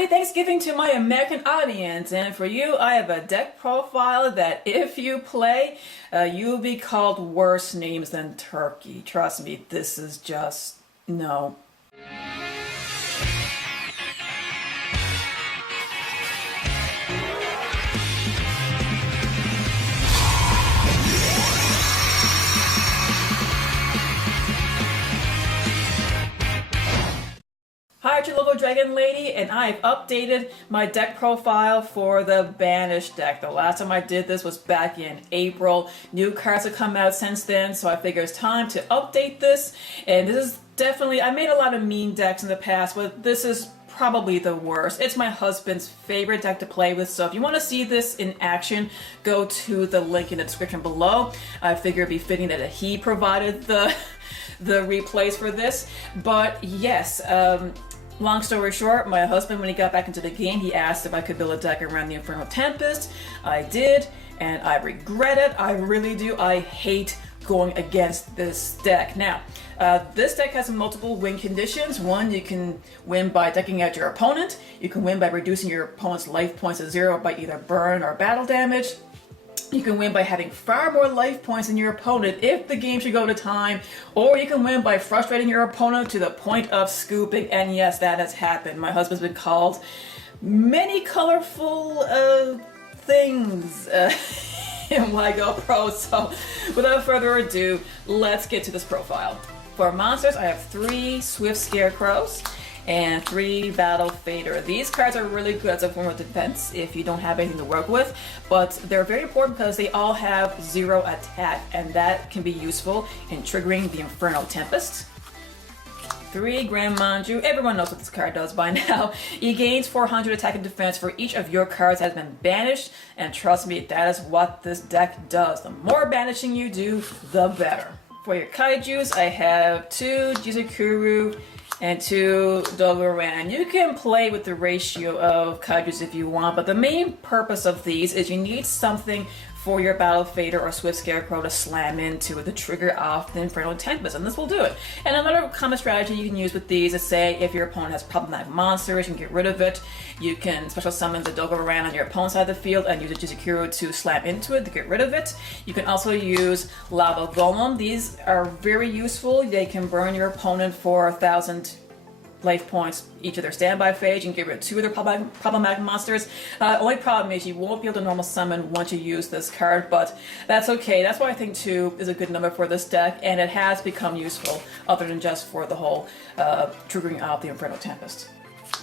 Happy Thanksgiving to my American audience, and for you I have a deck profile that if you play, you'll be called worse names than turkey. Trust me, this is just, no. Hi, it's your local dragon lady, and I've updated my deck profile for the Banish deck. The last time I did this was back in April. New cards have come out since then, so I figure it's time to update this. And this is definitely, I made a lot of mean decks in the past, but this is probably the worst. It's my husband's favorite deck to play with, so if you want to see this in action, go to the link in the description below. I figure it'd be fitting that he provided the replays for this. But yes, long story short, my husband, when he got back into the game, he asked if I could build a deck around the Inferno Tempest. I did, and I regret it. I really do. I hate going against this deck. Now, this deck has multiple win conditions. One, you can win by decking out your opponent. You can win by reducing your opponent's life points to 0 by either burn or battle damage. You can win by having far more life points than your opponent if the game should go to time, or you can win by frustrating your opponent to the point of scooping, and yes, that has happened. My husband's been called many colorful things in LEGO Pro, so without further ado, let's get to this profile. For monsters, I have 3 Swift Scarecrows and 3 Battle Fader. These cards are really good as a form of defense if you don't have anything to work with, but they're very important because they all have 0 attack, and that can be useful in triggering the Inferno Tempest. 3 Gren Manju. Everyone knows what this card does by now. He gains 400 attack and defense for each of your cards that has been banished, and trust me, that is what this deck does. The more banishing you do, the better. For your kaijus, I have 2 Jizukuru and 2 Dogoran. You can play with the ratio of kaijus if you want, but the main purpose of these is you need something for your Battle Fader or Swift Scarecrow to slam into to trigger off the Inferno Tempest, and this will do it. And another common strategy you can use with these is, say, if your opponent has problematic monsters, you can get rid of it. You can special summon the Dogoran on your opponent's side of the field and use a Jizukuru to slam into it to get rid of it. You can also use Lava Golem. These are very useful. They can burn your opponent for 1,000 life points each of their standby phase. You can get rid of 2 of their problematic monsters. Only problem is you won't be able to normal summon once you use this card, but that's okay. That's why I think 2 is a good number for this deck, and it has become useful other than just for the whole triggering out the Inferno Tempest.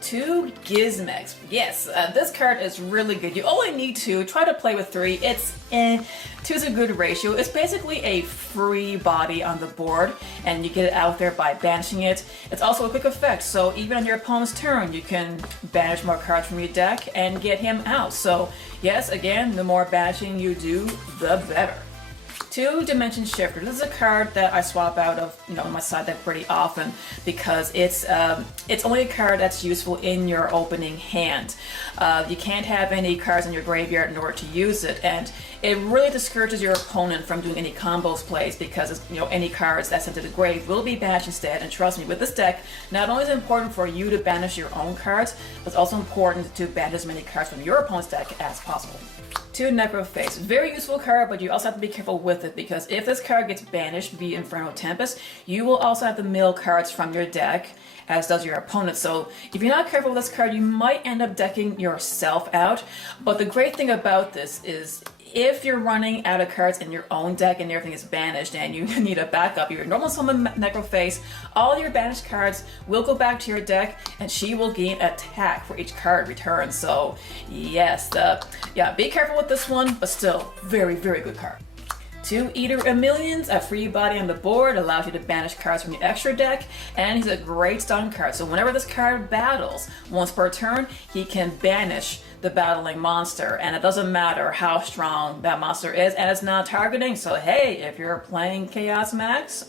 2 Gizmex. Yes, this card is really good. You only need 2. Try to play with 3. It's 2 is a good ratio. It's basically a free body on the board, and you get it out there by banishing it. It's also a quick effect, so even on your opponent's turn, you can banish more cards from your deck and get him out. So yes, again, the more banishing you do, the better. 2 Dimension Shifter. This is a card that I swap out of, on my side deck pretty often because it's only a card that's useful in your opening hand. You can't have any cards in your graveyard in order to use it, and it really discourages your opponent from doing any combos plays because any cards that's sent to the grave will be banished instead. And trust me, with this deck, not only is it important for you to banish your own cards, but it's also important to banish as many cards from your opponent's deck as possible. 2 Necroface. Very useful card, but you also have to be careful with it because if this card gets banished via Inferno Tempest, you will also have to mill cards from your deck, as does your opponent. So if you're not careful with this card, you might end up decking yourself out. But the great thing about this is if you're running out of cards in your own deck and everything is banished and you need a backup, your normal summon Necroface, all your banished cards will go back to your deck and she will gain attack for each card returned. So yes, yeah, be careful with this one, but still very, very good card. 2 Eater of Millions, a free body on the board, allows you to banish cards from your extra deck, and he's a great stun card. So whenever this card battles, once per turn, he can banish the battling monster, and it doesn't matter how strong that monster is, and it's not targeting. So hey, if you're playing Chaos Max,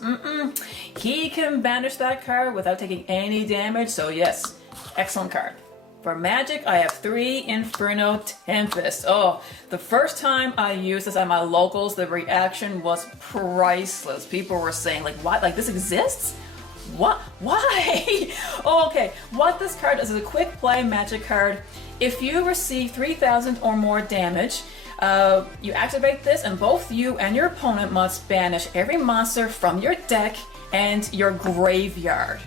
he can banish that card without taking any damage. So yes, excellent card. For magic, I have 3 Inferno Tempest. Oh, the first time I used this at my locals, the reaction was priceless. People were saying, like, what? Like, this exists? What? Why? Oh, okay. What this card does is a quick play magic card. If you receive 3,000 or more damage, you activate this, and both you and your opponent must banish every monster from your deck and your graveyard.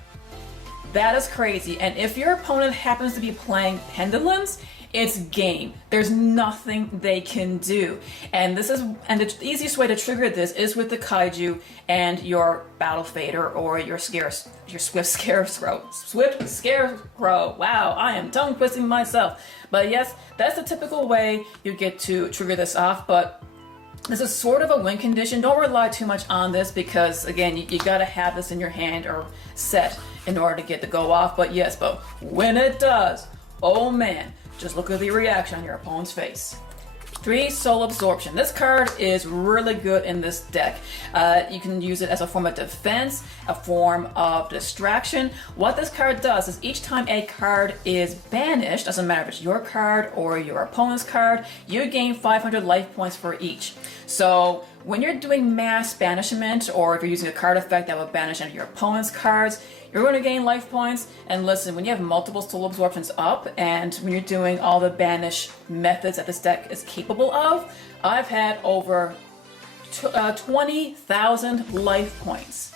That is crazy. And if your opponent happens to be playing pendulums, it's game. There's nothing they can do. And the easiest way to trigger this is with the kaiju and your battle fader or your swift scarecrow. Swift scarecrow. Wow, I am tongue twisting myself. But yes, that's the typical way you get to trigger this off. But this is sort of a win condition. Don't rely too much on this because, again, you gotta have this in your hand or set in order to get the go off. But yes, but when it does, oh man, just look at the reaction on your opponent's face. 3 Soul Absorption. This card is really good in this deck. You can use it as a form of defense, a form of distraction. What this card does is each time a card is banished, doesn't matter if it's your card or your opponent's card, you gain 500 life points for each. So when you're doing mass banishment, or if you're using a card effect that will banish any of your opponent's cards, you're going to gain life points. And listen, when you have multiple Soul Absorptions up, and when you're doing all the banish methods that this deck is capable of, I've had over 20,000 life points.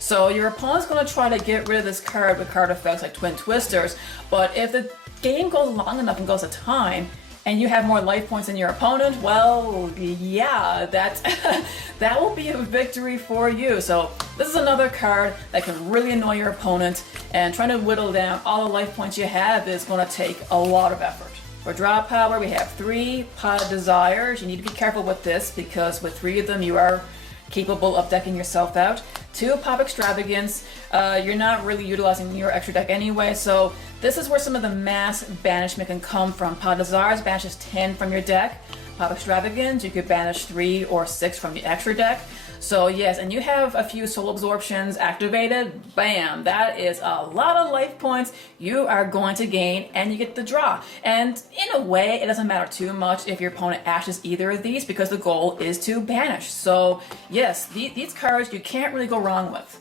So your opponent's going to try to get rid of this card with card effects like Twin Twisters, but if the game goes long enough and goes to time, and you have more life points than your opponent, well, yeah, that will be a victory for you. So this is another card that can really annoy your opponent, and trying to whittle down all the life points you have is going to take a lot of effort. For draw power, we have 3 Pot of Desires. You need to be careful with this because with 3 of them you are capable of decking yourself out. 2 Pop Extravagance. You're not really utilizing your extra deck anyway, so this is where some of the mass banishment can come from. Pot of Desires banishes 10 from your deck. Pop Extravagance, you could banish 3 or 6 from the extra deck. So yes, and you have a few Soul Absorptions activated, bam, that is a lot of life points you are going to gain, and you get the draw. And in a way, it doesn't matter too much if your opponent ashes either of these because the goal is to banish. So yes, these cards you can't really go wrong with.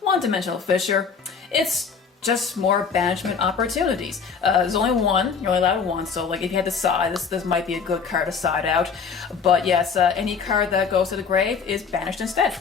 One-Dimensional Fissure, it's just more banishment opportunities. There's only one, you're only allowed one, so like if you had to side, this might be a good card to side out. But yes, any card that goes to the grave is banished instead.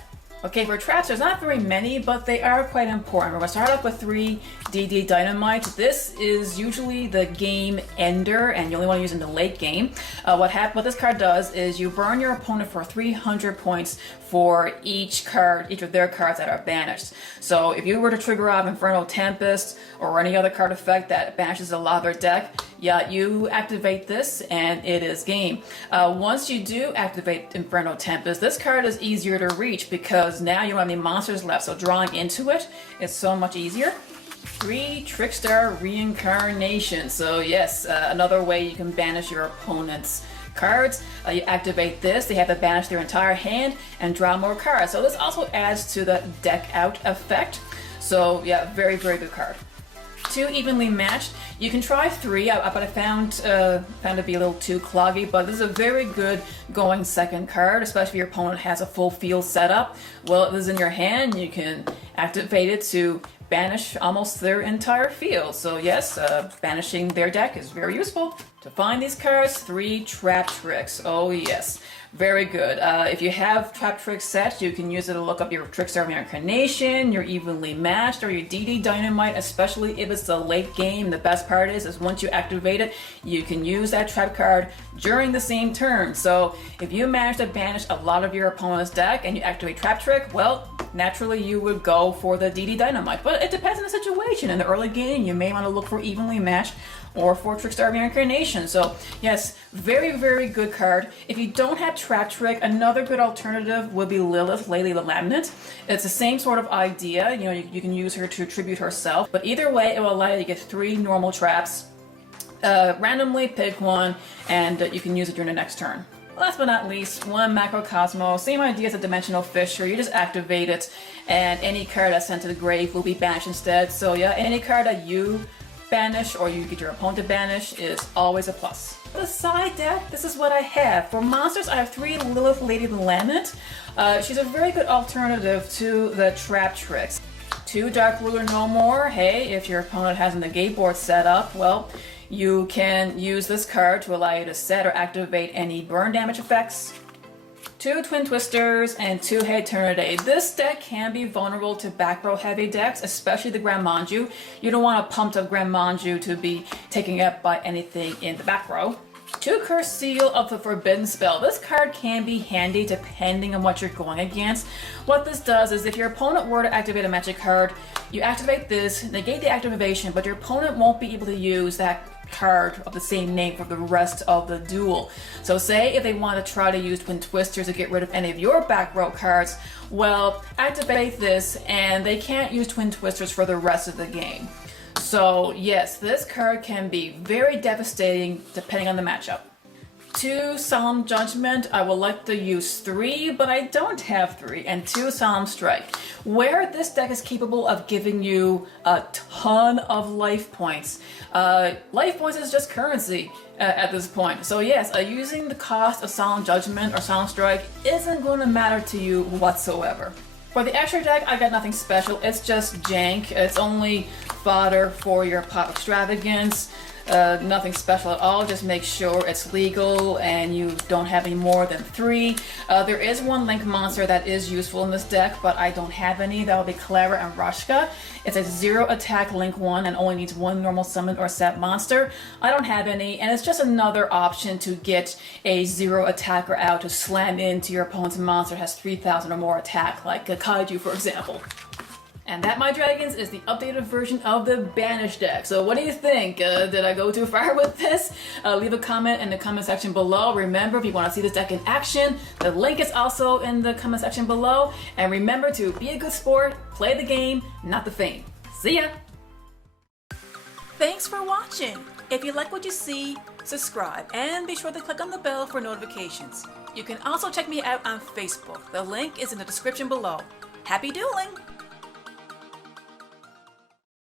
Okay, for traps, there's not very many, but they are quite important. We're going to start off with 3 DD Dynamite. This is usually the game ender, and you only want to use it in the late game. What this card does is you burn your opponent for 300 points for each of their cards that are banished. So if you were to trigger off Inferno Tempest or any other card effect that banishes a lot of their deck, yeah, you activate this and it is game. Once you do activate Inferno Tempest, this card is easier to reach because now you don't have any monsters left, so drawing into it is so much easier. 3 Trickstar Reincarnation. So yes, another way you can banish your opponent's cards. You activate this, they have to banish their entire hand and draw more cards. So this also adds to the deck out effect. So yeah, very, very good card. 2 Evenly Matched. You can try 3, but I found it to be a little too cloggy, but this is a very good going second card, especially if your opponent has a full field setup. Well, if this is in your hand, you can activate it to banish almost their entire field. So yes, banishing their deck is very useful. To find these cards, 3 Trap Tricks. Oh yes, very good. If you have Trap Tricks set, you can use it to look up your Trickstar Reincarnation, your Evenly Matched, or your DD Dynamite, especially if it's the late game. The best part is once you activate it, you can use that trap card during the same turn. So if you manage to banish a lot of your opponent's deck and you activate Trap Trick, well, naturally you would go for the DD Dynamite. But it depends on the situation. In the early game, you may want to look for Evenly Matched or for Trickstar Reincarnation. So yes, very, very good card. If you don't have Trap Trick, another good alternative would be Lilith, Lady the Laminate. It's the same sort of idea. You know, you can use her to tribute herself, but either way, it will allow you to get 3 normal traps. Randomly pick one, and you can use it during the next turn. Last but not least, 1 Macrocosmos. Same idea as a Dimensional Fissure. You just activate it, and any card that's sent to the grave will be banished instead. So yeah, any card that you banish or you get your opponent to banish is always a plus. For the side deck, this is what I have. For monsters, I have 3 Lilith, Lady the Laminate. She's a very good alternative to the Trap Tricks. 2 Dark Ruler no more. Hey, if your opponent has a negate board set up, well, you can use this card to allow you to set or activate any burn damage effects. 2 Twin Twisters and 2 Eternity. This deck can be vulnerable to back row heavy decks, especially the Gren Manju. You don't want a pumped up Gren Manju to be taken up by anything in the back row. 2 Cursed Seal of the Forbidden Spell. This card can be handy depending on what you're going against. What this does is if your opponent were to activate a magic card, you activate this, negate the activation, but your opponent won't be able to use that card of the same name for the rest of the duel. So say if they want to try to use Twin Twisters to get rid of any of your back row cards, well, activate this and they can't use Twin Twisters for the rest of the game. So yes, this card can be very devastating depending on the matchup. 2 Solemn Judgment. I would like to use 3, but I don't have 3, and 2 Solemn Strike. Where this deck is capable of giving you a ton of life points. Life points is just currency at this point. So yes, using the cost of Solemn Judgment or Solemn Strike isn't going to matter to you whatsoever. For the extra deck, I got nothing special. It's just jank. It's only fodder for your Pop Extravagance. Nothing special at all. Just make sure it's legal and you don't have any more than 3. There is one Link monster that is useful in this deck, but I don't have any. That will be Clara and Rashka. It's a 0 attack Link 1 and only needs 1 normal summon or set monster. I don't have any, and it's just another option to get a 0 attacker out to slam into your opponent's monster has 3,000 or more attack, like a Kaiju for example. And that, my dragons, is the updated version of the Banish deck. So what do you think? Did I go too far with this? Leave a comment in the comment section below. Remember, if you want to see this deck in action, the link is also in the comment section below. And remember to be a good sport, play the game, not the fame. See ya! Thanks for watching. If you like what you see, subscribe and be sure to click on the bell for notifications. You can also check me out on Facebook. The link is in the description below. Happy dueling!